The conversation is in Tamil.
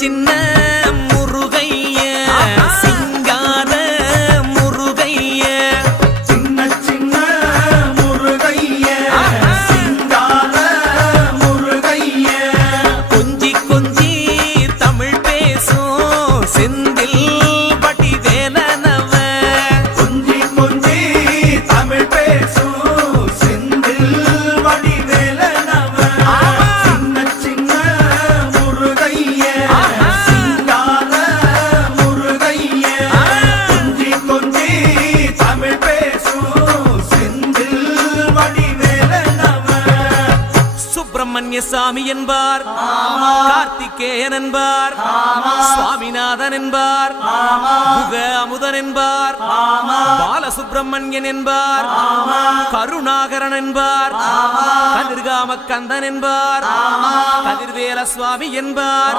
சின்ன முருகைய சிங்கார முருகைய சின்ன சின்ன முருகைய சிங்கார முருகைய கொஞ்சி கொஞ்சி தமிழ் பேசும் செந்தில் வடிவேலனவ கொஞ்சி கொஞ்சி தமிழ் பேசும் செந்தில் வடிவேலனவ சின்ன சின்ன முருகைய சிங்கார முருகைய கொஞ்சி கொஞ்சி தமிழ் பேசும் செந்தில் வடிவேலனவ சுப்பிரமணிய சாமி என்பார், கார்த்திகேயன் என்பார், சுவாமிநாதன் என்பார், முக அமுதன் என்பார், பாலசுப்பிரமணியன் என்பார், கருணாகரன் என்பார், கதிர்காம கந்தன் என்பார், கதிர்வேல சுவாமி என்பார்.